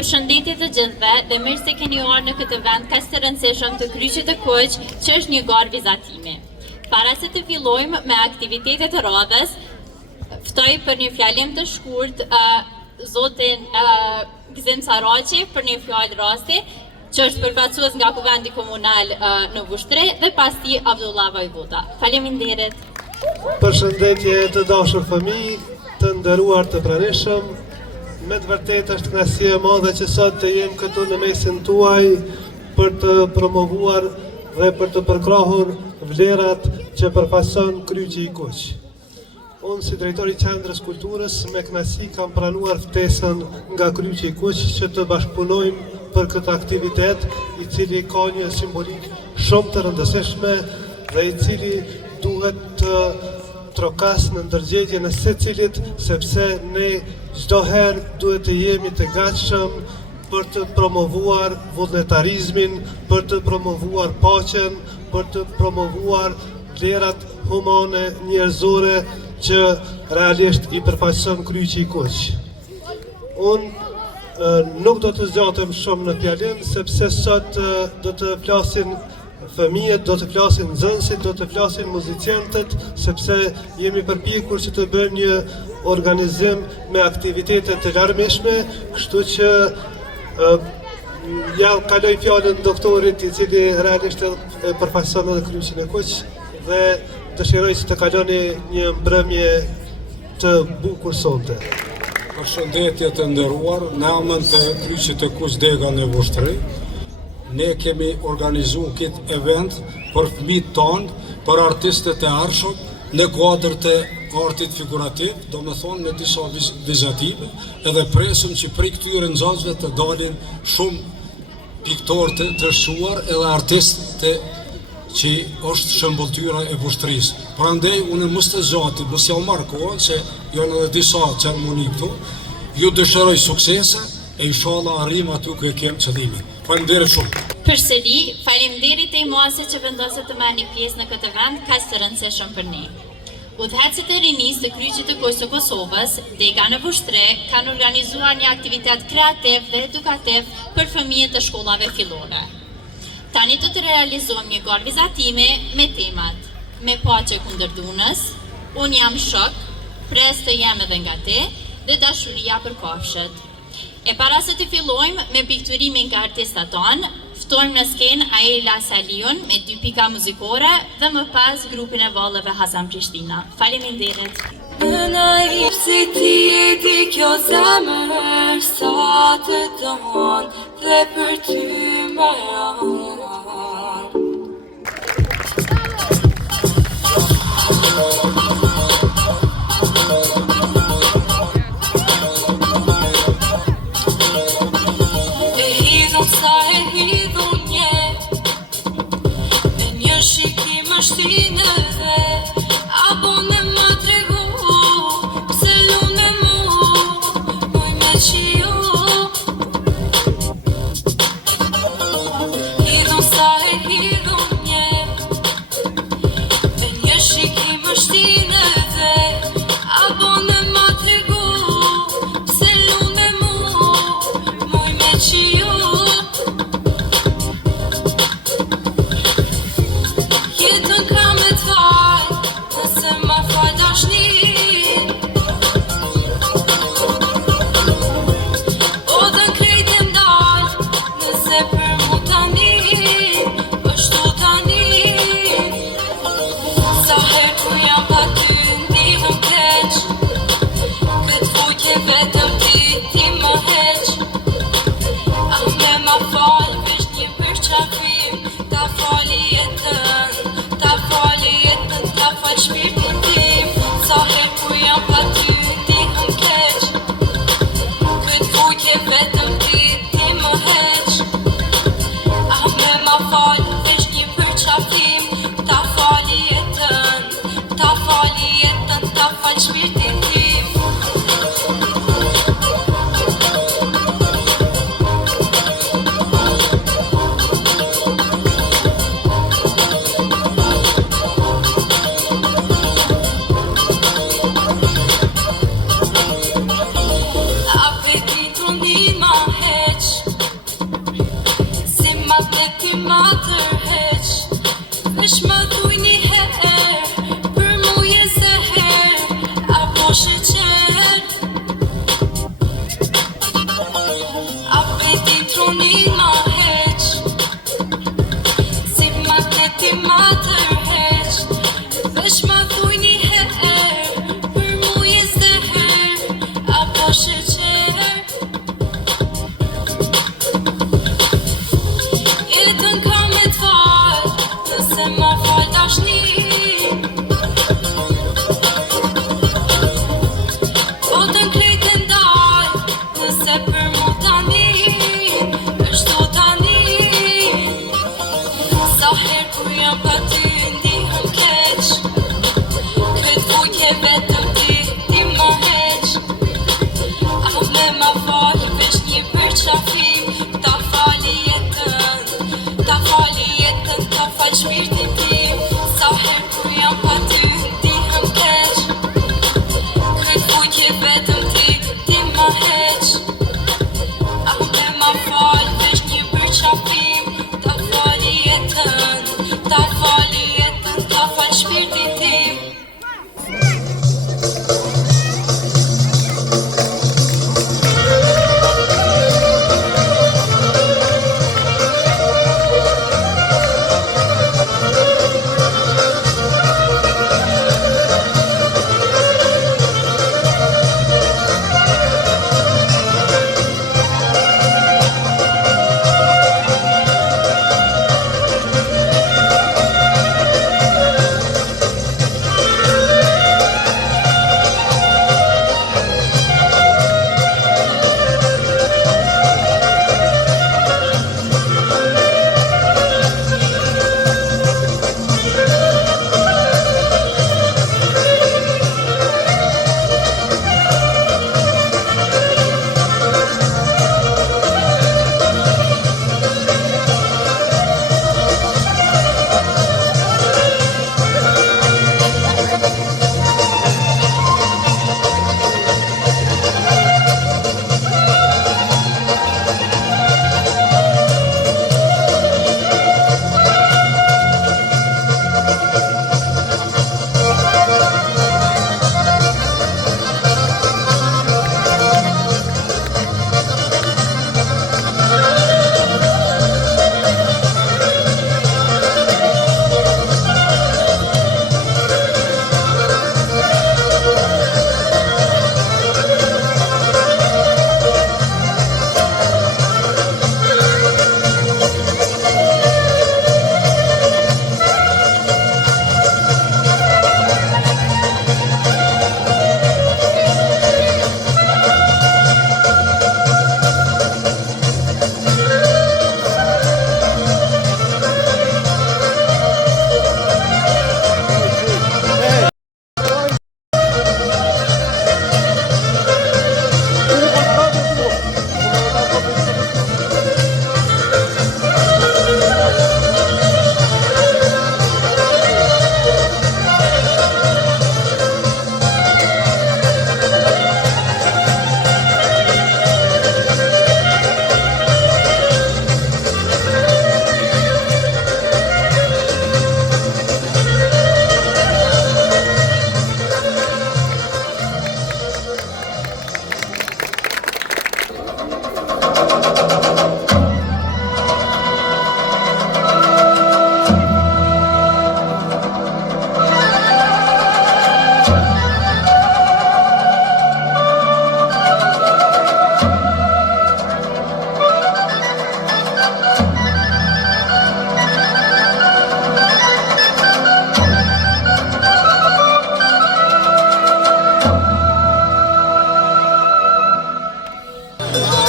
Përshëndetje të gjithëve dhe mirë se keni ardhur në këtë vend kaq të rëndësishëm të Kryqit të Kuq, që është një garë vizatimi. Para se të fillojmë me aktivitetet e radhës, ftoj për një fjalim të shkurt zotin Gzim Saraçi për një fjalë rasti, që është përfaqësues nga Kuvendi Komunal në Vushtre dhe pasi Abdullah Vojvoda. Faleminderit. Përshëndetje të dashur fëmijë, të nderuar të pranishëm. Me të vërtet është kënaqësi e madhe që sot të jem këtu në mesin tuaj për të promovuar dhe për të përkrahur vlerat që përfaqëson Kryqi i Kuq. Unë si drejtori i Qendrës Kulturës me kënaqësi kam pranuar ftesën nga Kryqi i Kuq që të bashkëpunojmë për këtë aktivitet, i cili ka një simbolik shumë të rëndësishme dhe i cili duhet të trokas në ndërgjegjen e secilit, sepse ne çdo herë duhet të jemi të gatshëm për të promovuar vullnetarizmin, për të promovuar paqen, për të promovuar vlerat humane, njerëzore që realisht i përfaqëson Kryqi i Kuq. Unë nuk do të zgjatem shumë në fjalim, sepse sot do të flasin fëmijët, do të flasin nxënësit, do të flasin muziciantët, sepse jemi përpjekur që të bëjmë një organizim me aktivitete të larmishme, kështu që ja kaloj fjalën doktorit i cili realisht e përfaqëson edhe Kryqin e Kuq dhe dëshiroj që të kaloni një mbrëmje të bukur sonte. Përshëndetje të nderuar, në emër të Kryqit të Kuq Dega në Vushtre, ne kemi organizuar këtë event për fëmijët tonë, për artistët e arshëm, në kuadër të artit figurativ, do me thonë në disa vizative, edhe presim që prej këtyre nxënësve të dalin shumë piktorë të shquar edhe artistë që është shëmbulltyra e Vushtrisë. Prandaj unë mos të zgjati, mos ja marr kohën se janë edhe disa ceremoni këtu. Ju dëshiroj suksese e inshallah arrim aty ku e kem qëllimin. Faleminderit shumë. Përsëri, faleminderit e muase që vendosët të merrni pjesë në këtë vend kaq të rëndësishëm për ne. Udhëhecët e rinisë të Kryqit të Kuq të Kosovës, Dega në Vushtre, kanë organizuar një aktivitet kreativ dhe edukativ për fëmijët e shkollave fillore. Tani do të realizojmë një garë vizatimi me temat: me paqe kundër dhunës, unë jam shok, pres të jem edhe nga ti, dhe dashuria për kafshët. E para se të fillojmë me pikturimin nga artistat tonë, ftojmë në skenë Aela Saliun me 2 pika muzikore dhe më pas grupin e vallëve Hazan Prishtina. Faleminderit. Në naif si ti e di kjo zemër, sa të don dhe për ty më janë.